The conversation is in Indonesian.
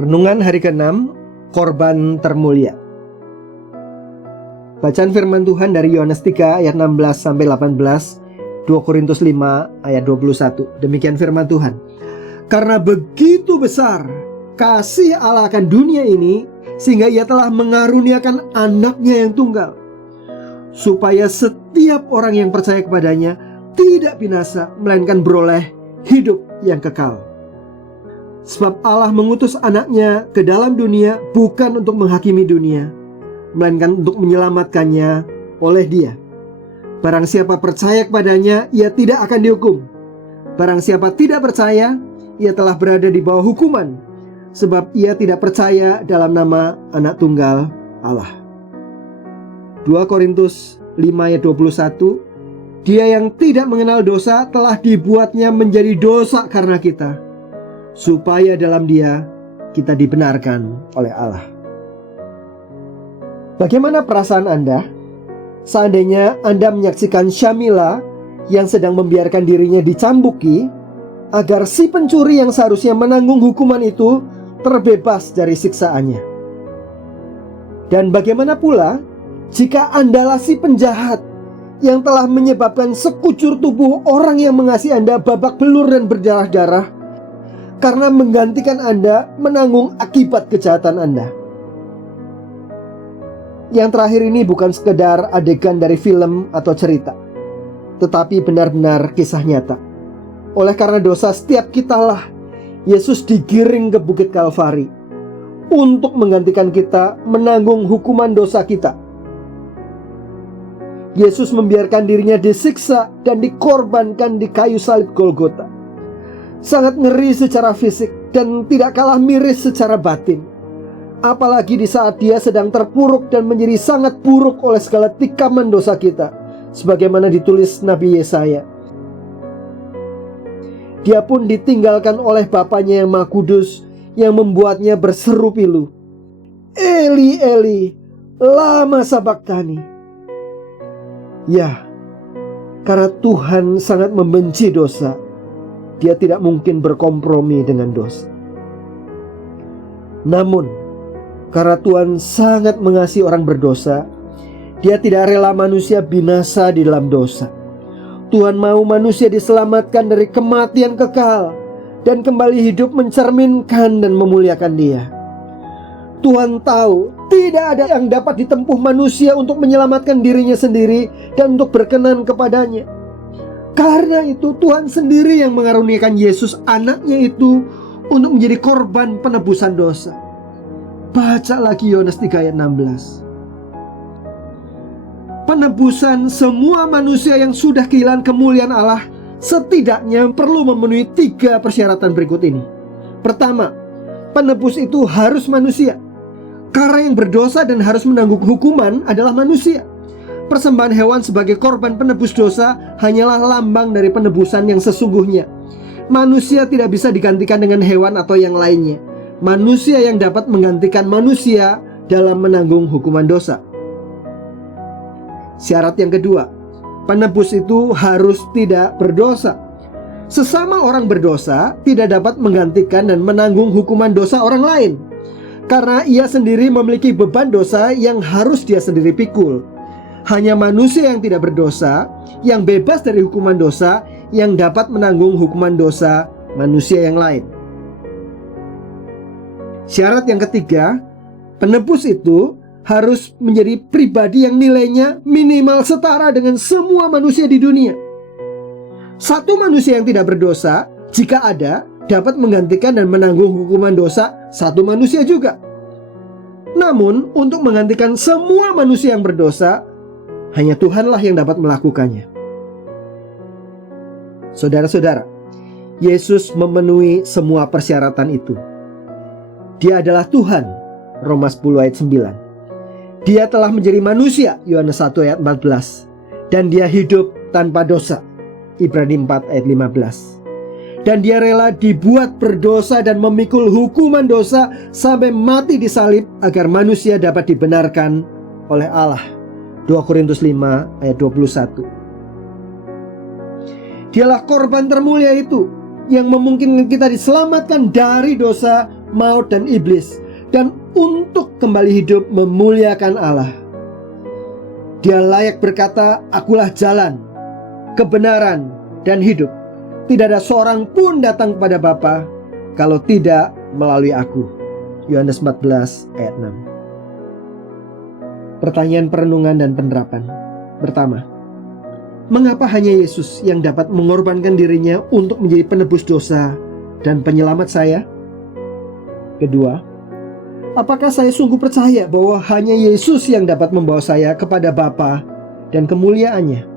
Renungan hari ke-6, Korban Termulia. Bacaan firman Tuhan dari Yohanes 3 ayat 16-18, 2 Korintus 5 ayat 21. Demikian firman Tuhan. Karena begitu besar kasih Allah akan dunia ini, sehingga ia telah mengaruniakan anaknya yang tunggal, supaya setiap orang yang percaya kepadanya tidak binasa, melainkan beroleh hidup yang kekal. Sebab Allah mengutus anaknya ke dalam dunia bukan untuk menghakimi dunia, melainkan untuk menyelamatkannya oleh Dia. Barang siapa percaya kepadanya, ia tidak akan dihukum. Barang siapa tidak percaya, ia telah berada di bawah hukuman, sebab ia tidak percaya dalam nama Anak Tunggal Allah. 2 Korintus 5 ayat 21. Dia yang tidak mengenal dosa telah dibuatnya menjadi dosa karena kita, supaya dalam Dia kita dibenarkan oleh Allah. Bagaimana perasaan Anda seandainya Anda menyaksikan Syamila yang sedang membiarkan dirinya dicambuki agar si pencuri yang seharusnya menanggung hukuman itu terbebas dari siksaannya? Dan bagaimana pula jika Andalah si penjahat yang telah menyebabkan sekujur tubuh orang yang mengasihi Anda babak belur dan berdarah-darah karena menggantikan Anda menanggung akibat kejahatan Anda? Yang terakhir ini bukan sekedar adegan dari film atau cerita, tetapi benar-benar kisah nyata. Oleh karena dosa setiap kitalah Yesus digiring ke Bukit Kalvari untuk menggantikan kita menanggung hukuman dosa kita. Yesus membiarkan dirinya disiksa dan dikorbankan di kayu salib Golgota. Sangat ngeri secara fisik dan tidak kalah miris secara batin. Apalagi di saat Dia sedang terpuruk dan menjadi sangat buruk oleh segala tikaman dosa kita, sebagaimana ditulis Nabi Yesaya. Dia pun ditinggalkan oleh Bapanya yang Maha Kudus, yang membuatnya berseru pilu, Eli, Eli, lama sabachthani. Ya, karena Tuhan sangat membenci dosa, Dia tidak mungkin berkompromi dengan dosa. Namun, karena Tuhan sangat mengasihi orang berdosa, Dia tidak rela manusia binasa di dalam dosa. Tuhan mau manusia diselamatkan dari kematian kekal dan kembali hidup mencerminkan dan memuliakan Dia. Tuhan tahu tidak ada yang dapat ditempuh manusia untuk menyelamatkan dirinya sendiri dan untuk berkenan kepadanya. Karena itu Tuhan sendiri yang mengaruniakan Yesus anaknya itu untuk menjadi korban penebusan dosa. Baca lagi Yohanes 3 ayat 16. Penebusan semua manusia yang sudah kehilangan kemuliaan Allah setidaknya perlu memenuhi 3 persyaratan berikut ini. Pertama, penebus itu harus manusia. Karena yang berdosa dan harus menanggung hukuman adalah manusia. Persembahan hewan sebagai korban penebus dosa hanyalah lambang dari penebusan yang sesungguhnya. Manusia tidak bisa digantikan dengan hewan atau yang lainnya. Manusia yang dapat menggantikan manusia dalam menanggung hukuman dosa. Syarat yang kedua, penebus itu harus tidak berdosa. Sesama orang berdosa tidak dapat menggantikan dan menanggung hukuman dosa orang lain, karena ia sendiri memiliki beban dosa yang harus dia sendiri pikul. Hanya manusia yang tidak berdosa, yang bebas dari hukuman dosa, yang dapat menanggung hukuman dosa manusia yang lain. Syarat yang ketiga, penebus itu harus menjadi pribadi yang nilainya minimal setara dengan semua manusia di dunia. Satu manusia yang tidak berdosa, jika ada, dapat menggantikan dan menanggung hukuman dosa satu manusia juga. Namun, untuk menggantikan semua manusia yang berdosa, hanya Tuhanlah yang dapat melakukannya. Saudara-saudara, Yesus memenuhi semua persyaratan itu. Dia adalah Tuhan, Roma 10 ayat 9. Dia telah menjadi manusia, Yohanes 1 ayat 14. Dan Dia hidup tanpa dosa, Ibrani 4 ayat 15. Dan Dia rela dibuat berdosa dan memikul hukuman dosa sampai mati di salib agar manusia dapat dibenarkan oleh Allah. 2 Korintus 5 ayat 21. Dialah korban termulia itu yang memungkinkan kita diselamatkan dari dosa maut dan iblis, dan untuk kembali hidup memuliakan Allah. Dia layak berkata, "Akulah jalan, kebenaran, dan hidup. Tidak ada seorang pun datang kepada Bapa kalau tidak melalui aku." Yohanes 14 ayat 6. Pertanyaan perenungan dan penerapan. Pertama, mengapa hanya Yesus yang dapat mengorbankan dirinya untuk menjadi penebus dosa dan penyelamat saya? Kedua, apakah saya sungguh percaya bahwa hanya Yesus yang dapat membawa saya kepada Bapa dan kemuliaannya?